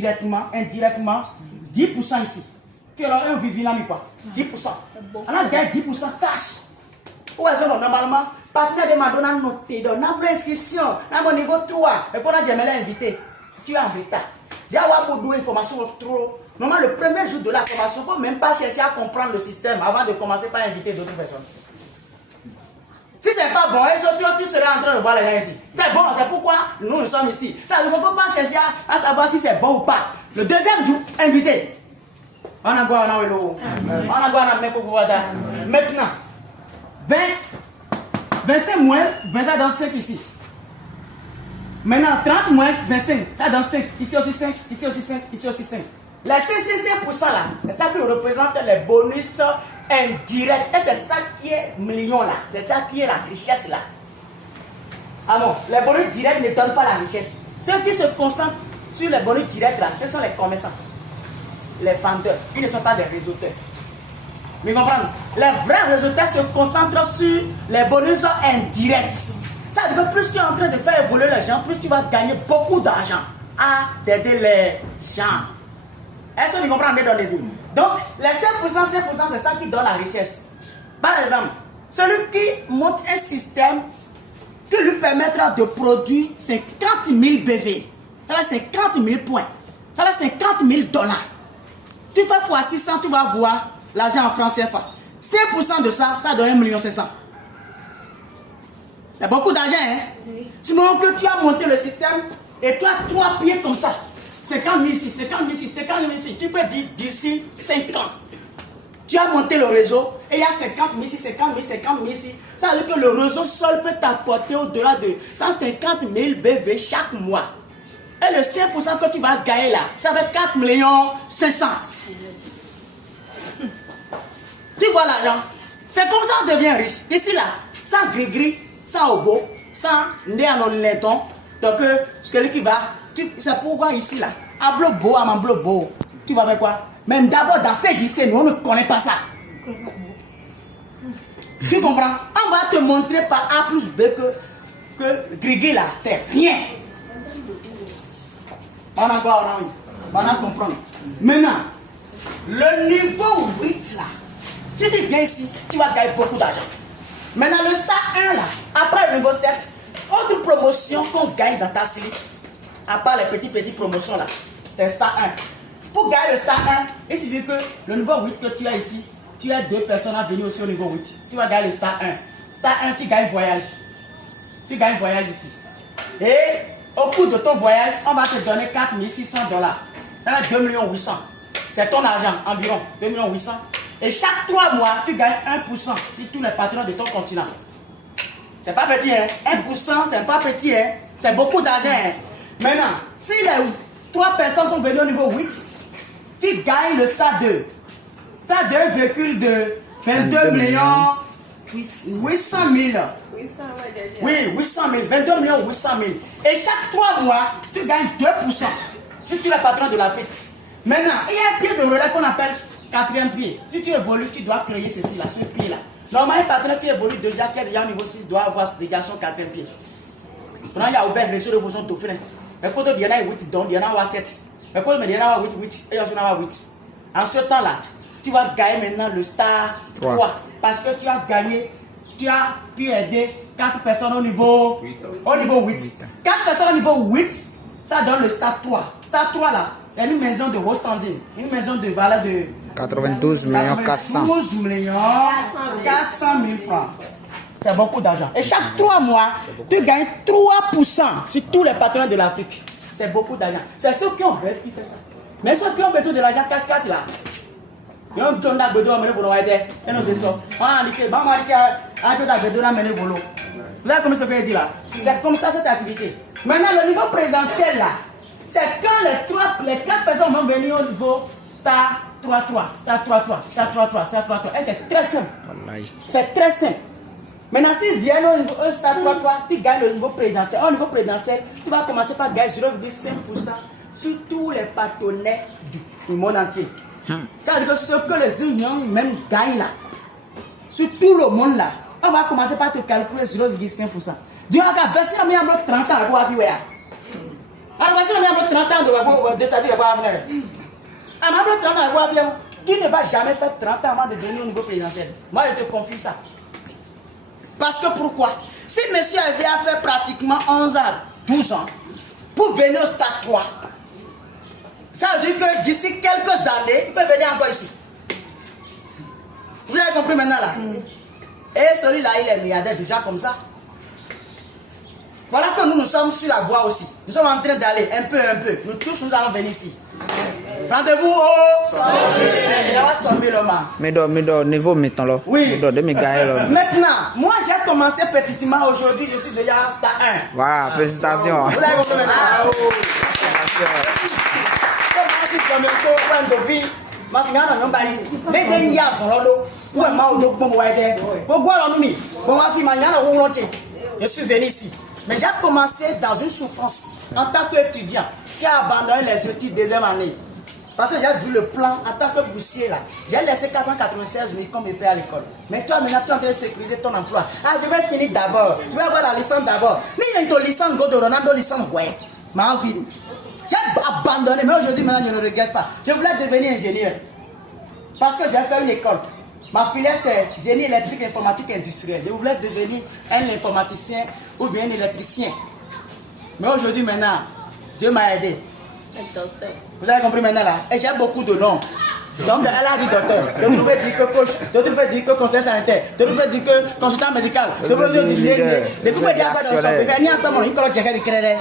directement, indirectement, 10% ici. Puis alors, on vit quoi? 10%. On a gagné 10% cash. Où est-ce que normalement, partenaire de Madonna noté, on a plein d'inscriptions, on a niveau 3, et puis on a jamais invité. Tu es en retard. Il y a beaucoup d'informations trop. Normalement, le premier jour de la formation, il ne faut même pas chercher à comprendre le système avant de commencer par inviter d'autres personnes. Si ce n'est pas bon, tu seras en train de voir les gens ici. C'est bon, c'est pourquoi nous sommes ici. Ça ne faut pas chercher à savoir si c'est bon ou pas. Le deuxième jour, invité. On a quoi, on a l'eau. On a quoi, on a pour pouvoir. Maintenant, 25 moins 25 dans 5 ici. Maintenant, 30 moins 25, ça dans 5. Ici aussi 5, ici aussi 5, ici aussi 5. Les 5% là, c'est ça qui représente les bonus indirects. Et c'est ça qui est million là. C'est ça qui est la richesse là. Ah non, les bonus directs ne donnent pas la richesse. Ceux qui se concentrent sur les bonus directs là, ce sont les commerçants, les vendeurs. Ils ne sont pas des réseauteurs. Vous comprenez? Les vrais résultats se concentrent sur les bonus indirects. Ça veut dire que plus tu es en train de faire évoluer les gens, plus tu vas gagner beaucoup d'argent à aider les gens. Est-ce que vous comprenez dans les deux? Donc, les 5%, c'est ça qui donne la richesse. Par exemple, celui qui monte un système qui lui permettra de produire 50 000 BV, ça va 50 000 points, ça va 50 000 $. Tu fais pour 600, tu vas voir l'argent en francs CFA. 5% de ça, ça donne 1 500 000. C'est beaucoup d'argent, hein? Oui. Sinon que tu as monté le système et tu as 3 pieds comme ça. 50 000 ici, 50 000 ici, 50 000 ici. Tu peux dire d'ici 5 ans. Tu as monté le réseau et il y a 50 000 ici, 50 000, 50 000 ici. Ça veut dire que le réseau seul peut t'apporter au-delà de 150 000 BV chaque mois. Et le 5% que tu vas gagner là, ça va être 4 500 000. Tu vois l'argent? C'est comme ça qu'on devient riche. Ici là, sans gris-gris, sans obo, sans néanolineton. Donc, celui qui va, c'est pourquoi ici là, à bloc-beau, à mon bloc-beau, tu vas faire quoi? Même d'abord dans ces lycées, nous on ne connaît pas ça. Tu comprends? On va te montrer par A plus B que gris-gris là, c'est rien. On a quoi? On a compris. Maintenant, le niveau 8 là, si tu viens ici, tu vas gagner beaucoup d'argent. Maintenant, le star 1 là, après le niveau 7, autre promotion qu'on gagne dans ta série, à part les petites promotions là, c'est star 1. Pour gagner le star 1, il suffit que le niveau 8 que tu as ici, tu as 2 personnes à venir aussi au niveau 8. Tu vas gagner le star 1. Star 1, tu gagnes voyage. Tu gagnes voyage ici. Et au cours de ton voyage, on va te donner 4 600 $. Ça va 2 800 000. C'est ton argent, environ 2 800 000. Et chaque 3 mois, tu gagnes 1% sur tous les patrons de ton continent. C'est pas petit, hein? 1%, c'est pas petit, hein? C'est beaucoup d'argent, hein? Maintenant, si les 3 personnes sont venues au niveau 8, tu gagnes le stade 2. Stade 2 véhicule de 22 800 000. Oui, 800 000, 22 800 000. Et chaque 3 mois, tu gagnes 2% sur tous les patrons de l'Afrique. Maintenant, il y a un pied de relais qu'on appelle 4e pied. Si tu évolues, tu dois créer ceci là, ce pied là. Normalement, un partenaire qui évolue déjà, qui est déjà au niveau 6, doit avoir déjà son 4e pied. Maintenant, il y a Aubert, réseau de vos gens d'offrir. Mais pour il y en a 8 donc, il y en a 7. Mais pour il y en a 8, et il y en a 8. En ce temps-là, tu vas gagner maintenant le star 3. Parce que tu as gagné, tu as pu aider 4 personnes au niveau 8. 4 personnes au niveau 8, ça donne le star 3. Star 3 là, c'est une maison de haut standing. Une maison de valeur de 92 400 000 francs. C'est beaucoup d'argent. Et chaque 3 mois, tu gagnes 3% sur tous les partenaires de l'Afrique. C'est beaucoup d'argent. C'est ceux qui ont besoin qui font ça. Mais ceux qui ont besoin de l'argent cache-cache là. Ils ont besoin d'argent pour nous aider. Et nous sommes. Vous avez compris ce que je dis là? C'est comme ça cette activité. Maintenant, le niveau présidentiel là, c'est quand les 4 personnes vont venir au niveau star 3-3, star 3-3, star 3-3, star 3-3. Et c'est très simple. C'est très simple. Maintenant, s'ils viennent au niveau star 3-3, tu gagnes le niveau présidentiel. Au niveau présidentiel, tu vas commencer par gagner 0,5% sur tous les partenaires du monde entier. Ça veut dire que ce que les unions même gagnent là, sur tout le monde là, on va commencer par te calculer 0,5%. Dis-moi qu'à 30 ans, Alors, voici le même 30 ans de sa vie, il va venir. À ma 30 ans, il va venir. Tu ne vas jamais faire 30 ans avant de devenir au niveau présidentiel. Moi, je te confie ça. Parce que pourquoi? Si monsieur avait à faire pratiquement 11 ans, 12 ans, pour venir au stade 3, ça veut dire que d'ici quelques années, il peut venir encore ici. Vous avez compris maintenant là? Et celui-là, il est milliardaire déjà comme ça. Voilà que nous sommes sur la voie aussi. Nous sommes en train d'aller un peu. Nous tous, nous allons venir ici. Rendez-vous au sommet. Il va sommer le man. Mais niveau maintenant là. Oui. Maintenant, moi j'ai commencé petitement. Aujourd'hui, je suis déjà en stade 1. Voilà, félicitations. Vous avez compris maintenant? Je suis venu ici. Mais j'ai commencé dans une souffrance en tant qu'étudiant qui a abandonné les études deuxième année. Parce que j'ai vu le plan en tant que boursier là. J'ai laissé 496 000 comme épée à l'école. Mais toi maintenant tu es en train de sécuriser ton emploi. Ah, je vais finir d'abord. Je vais avoir la licence d'abord. Mais il y a une licence de Ronaldo, licence ouais. Ma envie. J'ai abandonné, mais aujourd'hui maintenant je ne regrette pas. Je voulais devenir ingénieur. Parce que j'ai fait une école. Ma filière c'est génie électrique, informatique, industriel. Je voulais devenir un informaticien ou bien un électricien. Mais aujourd'hui maintenant, Dieu m'a aidé. Vous avez compris maintenant là? Et j'ai beaucoup de noms. Donc elle a dit docteur, d'autres peuvent dire que coach, d'autres peuvent dire que conseiller sanitaire, d'autres peuvent dire que consultant médical, d'autres peuvent dire que depuis que j'ai appris dans son pays, il n'y a pas mon école de gérer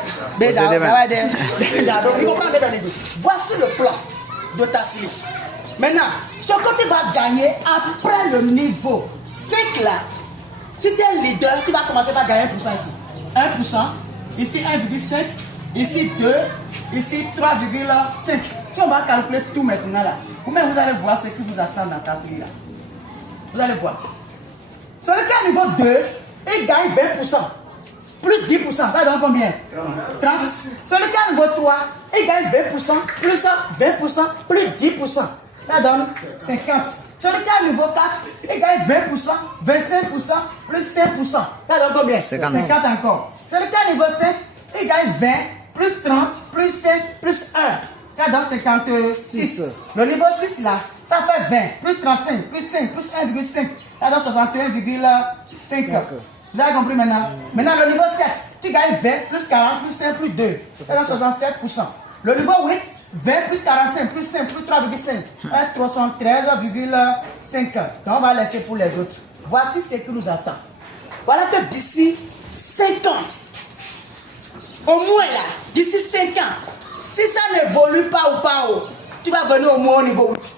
voici le plan de ta silice. Maintenant, ce que tu vas gagner après le niveau 5 là, si tu es leader, tu vas commencer par gagner 1% ici. 1%, ici 1,5, ici 2, ici 3,5. Si on va calculer tout maintenant là, vous-même vous allez voir ce qui vous attend dans ta série là. Vous allez voir. Celui qui est niveau 2, il gagne 20%. Plus 10%, ça donne combien? 30. Celui qui est niveau 3, il gagne 20%, plus 20%, plus 10%. Ça donne 50. Celui qui est niveau 4, il gagne 20%, 25%, plus 5%. Ça donne combien? 50 encore. Celui qui est niveau 5, il gagne 20, plus 30, plus 5, plus 1. Ça donne 56. Le niveau 6 là, ça fait 20, plus 35, plus 5, plus 1,5. Ça donne 61,5. Vous avez compris maintenant? Maintenant, le niveau 7, tu gagnes 20, plus 40, plus 5, plus 2. Ça donne 67%. Le niveau 8, 20 plus 45, plus 5, plus 3,5. 313,5. Donc, on va laisser pour les autres. Voici ce qui nous attend. Voilà que d'ici 5 ans, au moins là, d'ici 5 ans, si ça n'évolue pas ou pas haut, tu vas venir au moins au niveau 8.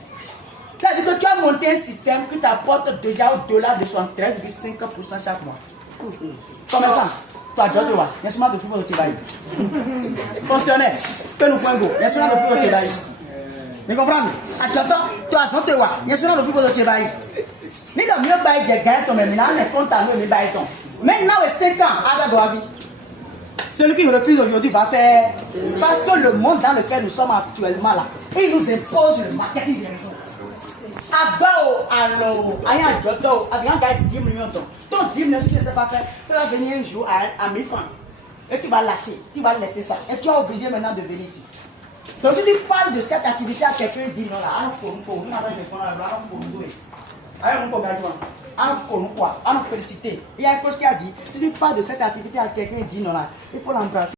C'est-à-dire que tu as monté un système qui t'apporte déjà au-delà de 73,5% chaque mois. Comme ça, toi, tu vois, il y a seulement de football au Tibaï. Fonctionnaire, que nous pouvons go, il y a seulement de football au Tibaï. Vous comprenez? À tu attends, toi, sans te voir, il y a seulement de football au Tibaï. Mais le mieux, j'ai gagné ton même, on est content, mais bail ton. Maintenant, 5 ans, à la vie. Celui qui refuse aujourd'hui va faire. Parce que le monde dans lequel nous sommes actuellement là, il nous impose le marketing des réseaux. Abao, alors, aïe, joto, avec un gars 10 millions de ton 10 millions, tu ne sais pas faire, ça va venir un jour à 1000 francs. Et tu vas lâcher, tu vas laisser ça. Et tu es obligé maintenant de venir ici. Donc si tu parles de cette activité à quelqu'un, il dit non là, il y a une chose qui a dit, si tu parles de cette activité à quelqu'un, il dit non là, il faut l'embrasser.